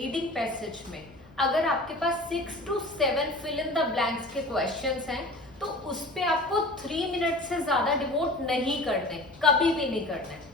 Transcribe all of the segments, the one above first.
Reading passage में अगर आपके पास 6 to 7 fill in the blanks के क्वेश्चंस हैं तो उस पे आपको 3 मिनट से ज्यादा डिवोट नहीं करने, कभी भी नहीं करने।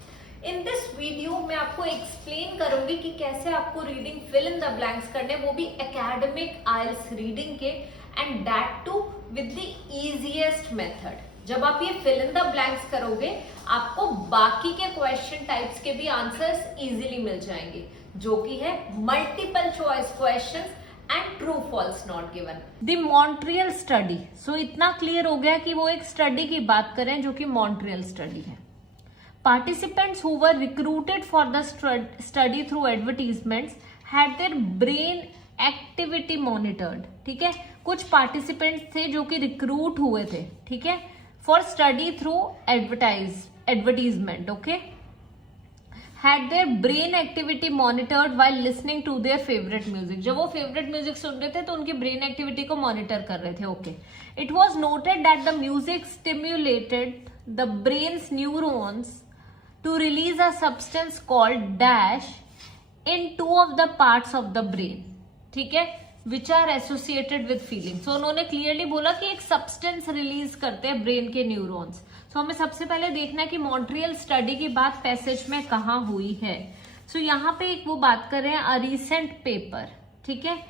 इन दिस वीडियो मैं आपको एक्सप्लेन करूंगी कि कैसे आपको reading fill in the blanks करने, वो भी एकेडमिक आइल्स रीडिंग के, and that too with the easiest method. जब आप ये फिल इन द ब्लैंक्स करोगे आपको बाकी के क्वेश्चन टाइप्स के भी आंसर्स इजीली मिल जाएंगे, जो कि है multiple choice questions and true false not given. The Montreal study, so इतना क्लियर हो गया कि वो एक स्टडी की बात करें जो कि मॉन्ट्रियल स्टडी है। Participants who were recruited for the study through advertisements had their brain activity monitored। ठीक है, कुछ पार्टिसिपेंट्स थे जो कि रिक्रूट हुए थे, ठीक है, for study through advertisement, okay, had their brain activity monitored while listening to their favorite music। जब वो फेवरेट म्यूजिक सुन रहे थे तो उनकी ब्रेन एक्टिविटी को मॉनिटर कर रहे थे, okay. It was noted that the music stimulated the brain's neurons to release a substance called dash in two of the parts of the brain, ठीक है, which are associated with feeling। so उन्होंने clearly बोला कि एक substance release करते हैं brain के neurons. so हमें सबसे पहले देखना है कि मॉन्ट्रियल स्टडी की बात पैसेज में कहाँ हुई है। so यहाँ पे एक वो बात कर रहे हैं अ रिसेंट पेपर, ठीक है,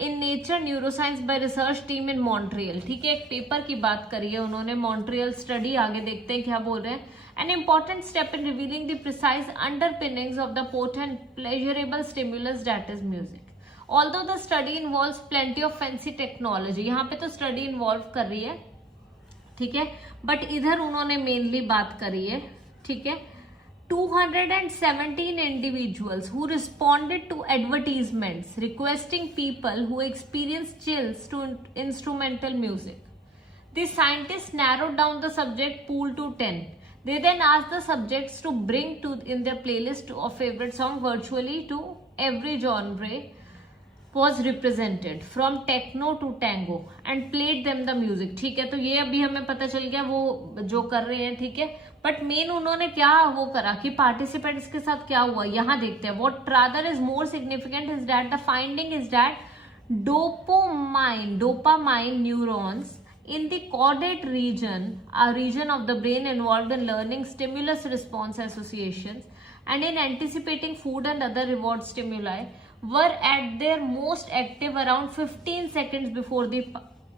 in nature neuroscience bye research team in Montreal, ठीक है, एक पेपर की बात करी है उन्होंने, मॉन्ट्रियल स्टडी। आगे देखते हैं क्या बोल रहे हैं। An important step in revealing the precise underpinnings of the potent pleasurable stimulus that is music. Although the study involves plenty of fancy technology, यहाँ पे तो स्टडी इन्वॉल्व कर रही है, ठीक है, बट इधर उन्होंने मेनली बात करी है, ठीक है, 217 individuals who responded to advertisements requesting people who experience chills to instrumental music. The scientists narrowed down the subject pool to 10. They then asked the subjects to bring to in their playlist of favorite song virtually to every genre was represented from techno to tango and played them the music। ठीक है, तो ये अभी हमें पता चल गया वो जो कर रहे हैं, ठीक है, बट मेन उन्होंने क्या वो करा कि पार्टिसिपेंट्स के साथ क्या हुआ यहाँ देखते हैं। What rather is more significant is that the finding is that dopamine neurons in the caudate region, a region of the brain involved in learning stimulus response associations and in anticipating food and other reward stimuli, were at their most active around 15 seconds before the,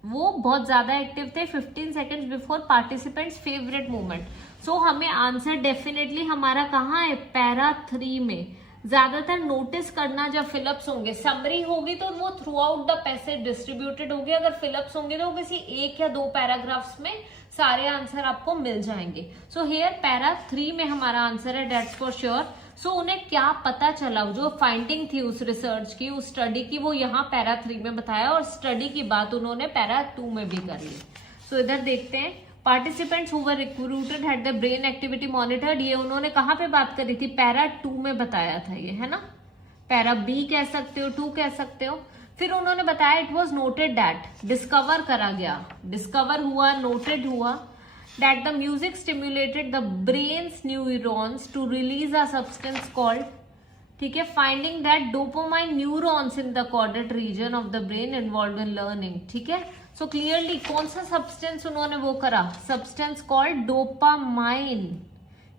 वो बहुत ज्यादा active थे 15 seconds before participants favorite moment। so हमें answer definitely हमारा कहाँ है, para 3 में। ज्यादातर नोटिस करना जब फिलअप्स होंगे, समरी होगी तो वो throughout the passage distributed होगी, अगर फिलअप्स होंगे तो किसी एक या दो पैराग्राफ्स में सारे आंसर आपको मिल जाएंगे। सो हेयर पैरा 3 में हमारा आंसर है, डेट्स फॉर श्योर। सो उन्हें क्या पता चला, जो फाइंडिंग थी उस रिसर्च की, उस स्टडी की, वो यहाँ पैरा 3 में बताया और स्टडी की बात उन्होंने पैरा 2 में भी कर ली। सो इधर देखते हैं, participants who were recruited had the brain activity monitored, ये उन्होंने कहाँ पे बात करी थी, पैरा 2 में बताया था ये, है ना, पैरा बी कह सकते हो, 2 कह सकते हो। फिर उन्होंने बताया it was noted that, discover करा गया, डिस्कवर हुआ, नोटेड हुआ, that the music stimulated the brain's neurons to release a substance called, ठीक है, finding that dopamine neurons in the caudate region of the brain involved in learning, ठीक है। So clearly कौन सा सब्सटेंस उन्होंने वो करा, सब्सटेंस कॉल्ड डोपामाइन,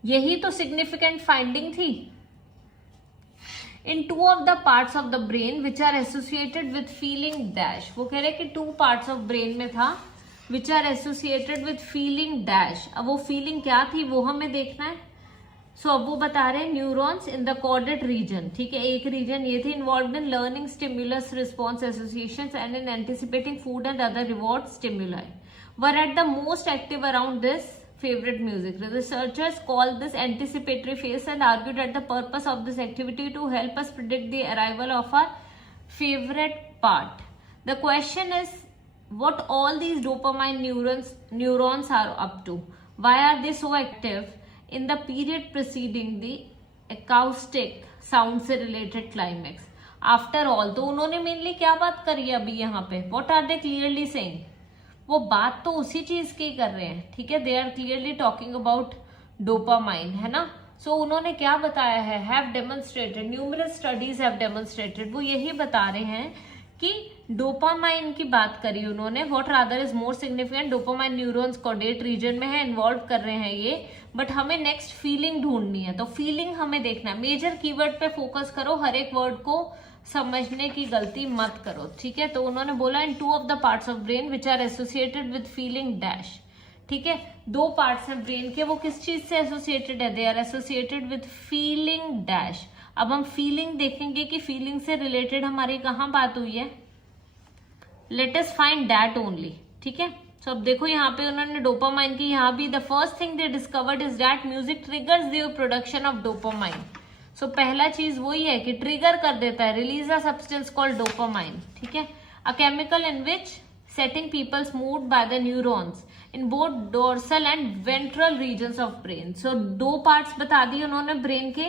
यही तो सिग्निफिकेंट फाइंडिंग थी। In 2 of the parts of the brain which are associated with feeling dash, वो कह रहे कि 2 पार्ट्स ऑफ ब्रेन में था which are associated with feeling dash. अब वो फीलिंग क्या थी वो हमें देखना है। सो अब वो बता रहे हैं neurons in the caudate region, ठीक है, एक रीजन ये थी, involved in learning stimulus response associations and in anticipating food and other reward stimuli, were at the most active around this favorite music. The researchers call this anticipatory phase and argued that the purpose of this activity to help us predict the arrival of our favorite part. The question is what all these dopamine neurons are up to. Why are they so active in the period preceding the acoustic sound से related climax? After all, तो उन्होंने mainly क्या बात करी है अभी यहाँ पे, what are they clearly saying? वो बात तो उसी चीज की कर रहे हैं, ठीक है, they are clearly talking about dopamine, है ना। सो उन्होंने क्या बताया है, have demonstrated, numerous studies have demonstrated, वो यही बता रहे हैं कि डोपामाइन की बात करी उन्होंने, what rather is more significant, dopamine neurons caudate region में है, इन्वॉल्व कर रहे हैं ये, बट हमें नेक्स्ट फीलिंग ढूंढनी है, तो फीलिंग हमें देखना है। मेजर कीवर्ड पे फोकस करो, हर एक वर्ड को समझने की गलती मत करो, ठीक है। तो उन्होंने बोला in 2 of the parts of brain which are associated with feeling dash, ठीक है। 2 पार्ट्स हैं ब्रेन के, वो किस चीज से एसोसिएटेड है, they are associated with feeling dash. अब हम फीलिंग देखेंगे कि फीलिंग से रिलेटेड हमारी कहाँ बात हुई है, let us find that only, ठीक है। सो अब देखो यहाँ पे उन्होंने डोपामाइन की, यहाँ भी the first thing they discovered is that music triggers the production of dopamine. So पहला चीज वही है कि ट्रिगर कर देता है, release a substance called dopamine, ठीक है, a chemical in which setting people's mood by the neurons in both dorsal and ventral regions of brain. So 2 parts बता दिए उन्होंने ब्रेन के,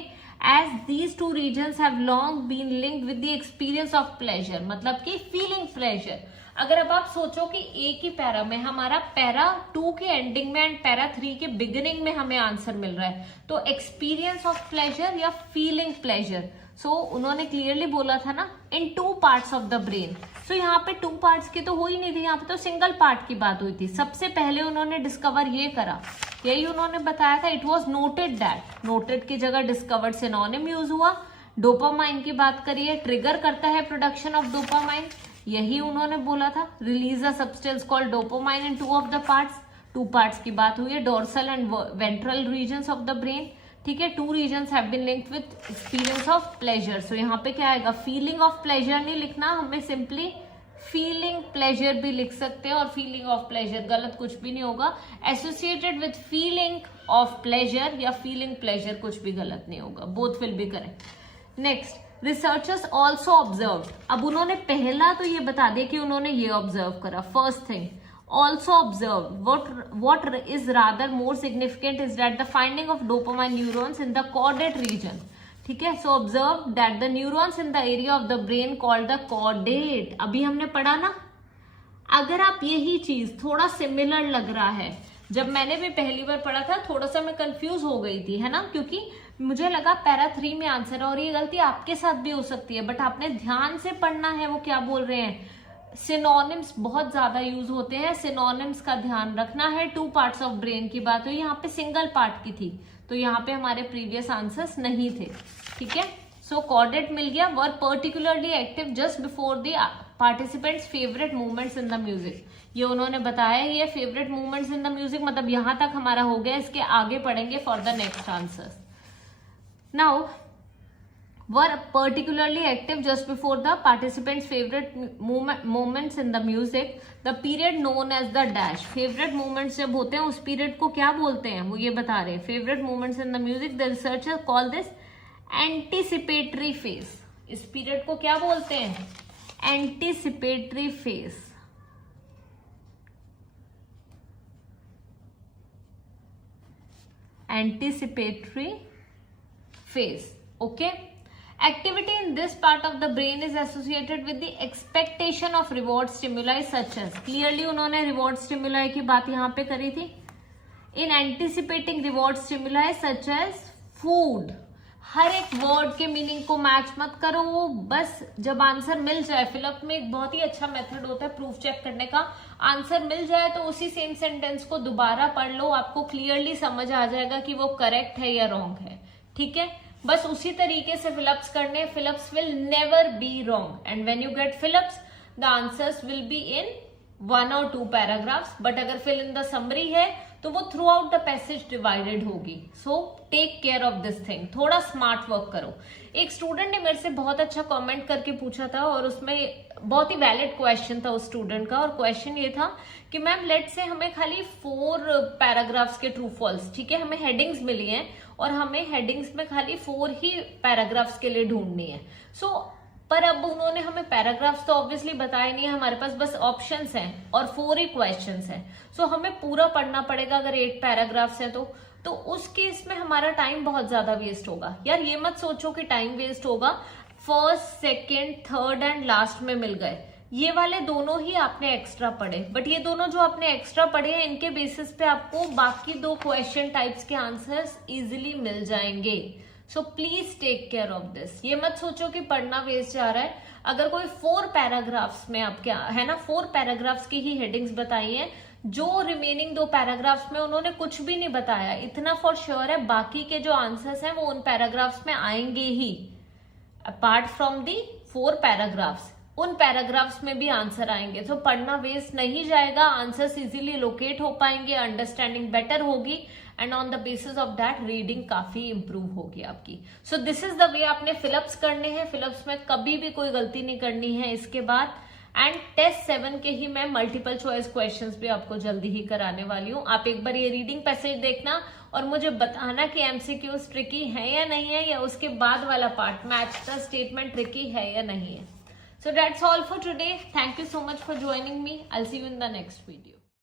as these 2 regions have long been linked with the experience of pleasure, मतलब कि feeling pleasure. अगर अब आप सोचो कि एक ही पैरा में हमारा पैरा 2 के एंडिंग में एंड पैरा 3 के बिगिनिंग में हमें आंसर मिल रहा है, तो एक्सपीरियंस ऑफ प्लेजर या फीलिंग प्लेजर। सो उन्होंने क्लियरली बोला था ना इन 2 पार्ट्स ऑफ द ब्रेन। सो यहाँ पे 2 पार्ट्स की तो हो ही नहीं थी, यहाँ पे तो सिंगल पार्ट की बात हुई थी। सबसे पहले उन्होंने डिस्कवर ये करा, यही उन्होंने बताया था, it was noted that, noted की जगह डिस्कवर्ड सिनोनिम यूज हुआ। डोपामाइन की बात करिए, ट्रिगर करता है प्रोडक्शन ऑफ डोपामाइन, यही उन्होंने बोला था, release a substance called dopamine in 2 of the parts. 2 parts की बात हुई है, dorsal and ventral regions of the brain, ठीक है। 2 regions have been linked with experience of pleasure. So यहाँ पे क्या आएगा, फीलिंग ऑफ प्लेजर नहीं लिखना, हमें सिंपली फीलिंग प्लेजर भी लिख सकते हैं, और फीलिंग ऑफ प्लेजर गलत कुछ भी नहीं होगा। Associated with feeling of pleasure या फीलिंग प्लेजर कुछ भी गलत नहीं होगा, both will be correct. Next, researchers also observe, अब उन्होंने पहला तो ये बता दिया कि उन्होंने ये ऑब्जर्व करा, first thing also observed what is rather more significant is that the finding of dopamine neurons in the caudate region, ठीक है। so observe that the neurons in the area of the brain called the caudate, अभी हमने पढ़ा ना, अगर आप यही चीज थोड़ा सिमिलर लग रहा है, जब मैंने भी पहली बार पढ़ा था थोड़ा सा मैं कंफ्यूज हो गई थी, है ना, क्योंकि मुझे लगा पैरा 3 में आंसर है, और ये गलती आपके साथ भी हो सकती है, बट आपने ध्यान से पढ़ना है वो क्या बोल रहे हैं। सिनोनिम्स बहुत ज्यादा यूज होते हैं, सिनोनिम्स का ध्यान रखना है। 2 पार्ट्स ऑफ ब्रेन की बात हुई, यहाँ पे सिंगल पार्ट की थी, तो यहाँ पे हमारे प्रीवियस आंसर्स नहीं थे, ठीक है। सो कॉर्डेट मिल गया, were particularly active just before the participants favourite movements in the music, ये उन्होंने बताया, ये favourite movements in the music, मतलब यहाँ तक हमारा हो गया, इसके आगे पढ़ेंगे for the next answers. Now were particularly active just before the participants' favorite moments in the music, the period known as the dash। favorite moments जब होते हैं उस period को क्या बोलते हैं, वो ये बता रहे हैं, favorite moments in the music, the researchers call this anticipatory phase। इस period को क्या बोलते हैं, anticipatory phase। anticipatory phase, okay। Activity in this part of the brain is associated with the expectation of reward stimuli such as, clearly उन्होंने reward stimuli की बात यहाँ पे करी थी, in anticipating reward stimuli such as food। हर एक word के meaning को मैच मत करो, बस जब आंसर मिल जाए, फिलअप में एक बहुत ही अच्छा मेथड होता है प्रूफ चेक करने का, आंसर मिल जाए तो उसी सेम सेंटेंस को दोबारा पढ़ लो, आपको क्लियरली समझ आ जाएगा कि वो करेक्ट है या रॉन्ग है, ठीक है। बस उसी तरीके से फिलअप्स करने, fill ups will never be wrong, and when you get fill ups the answers will be in 1 or 2 paragraphs, but अगर फिल इन द समरी है तो वो throughout the passage divided होगी। So take care of this thing, थोड़ा smart work करो। एक student ने मेरे से बहुत अच्छा कमेंट करके पूछा था, और उसमें बहुत ही वैलिड क्वेश्चन था उस स्टूडेंट का, और क्वेश्चन ये था कि मैम लेट से हमें खाली 4 पैराग्राफ्स के ट्रू फॉल्स, ठीक है, हमें हेडिंग्स मिली हैं और हमें हेडिंग्स में खाली 4 ही पैराग्राफ्स के लिए ढूंढनी है। सो पर अब उन्होंने हमें पैराग्राफ्स तो ऑब्वियसली बताए नहीं है, हमारे पास बस ऑप्शंस हैं और 4 ही क्वेश्चंस हैं। सो हमें पूरा पढ़ना पड़ेगा अगर 8 पैराग्राफ्स हैं तो उस केस में हमारा टाइम बहुत ज्यादा वेस्ट होगा। यार ये मत सोचो कि टाइम वेस्ट होगा, first, second, third and last में मिल गए, ये वाले दोनों ही आपने एक्स्ट्रा पढ़े, बट ये दोनों जो आपने एक्स्ट्रा पढ़े हैं इनके बेसिस पे आपको बाकी 2 क्वेश्चन टाइप्स के आंसर्स इजीली मिल जाएंगे। So please take care of this. ये मत सोचो कि पढ़ना वेस्ट जा रहा है। अगर कोई 4 पैराग्राफ्स में आपके है ना 4 पैराग्राफ्स की ही हेडिंग्स बताई है, जो रिमेनिंग 2 पैराग्राफ्स में उन्होंने कुछ भी नहीं बताया, इतना फॉर श्योर है बाकी के जो आंसर्स हैं वो उन पैराग्राफ्स में आएंगे ही। अपार्ट फ्रॉम दी 4 पैराग्राफ्स, उन पैराग्राफ्स में भी आंसर आएंगे। तो पढ़ना वेस्ट नहीं जाएगा, आंसर्स इजीली लोकेट हो पाएंगे, अंडरस्टैंडिंग बेटर होगी and on the basis of that reading काफी इंप्रूव होगी आपकी। So this is the way आपने फिलअप्स करने हैं। फिलअप्स में कभी भी कोई गलती नहीं करनी है इसके बाद। एंड टेस्ट 7 के ही मैं मल्टीपल चॉइस क्वेश्चंस भी आपको जल्दी ही कराने वाली हूँ। आप एक बार ये रीडिंग पैसेज देखना और मुझे बताना कि एमसीक्यूज ट्रिकी है या नहीं है, या उसके बाद वाला part match the statement tricky है या नहीं है। So that's all for today. Thank you so much for joining me. I'll see you in the next video.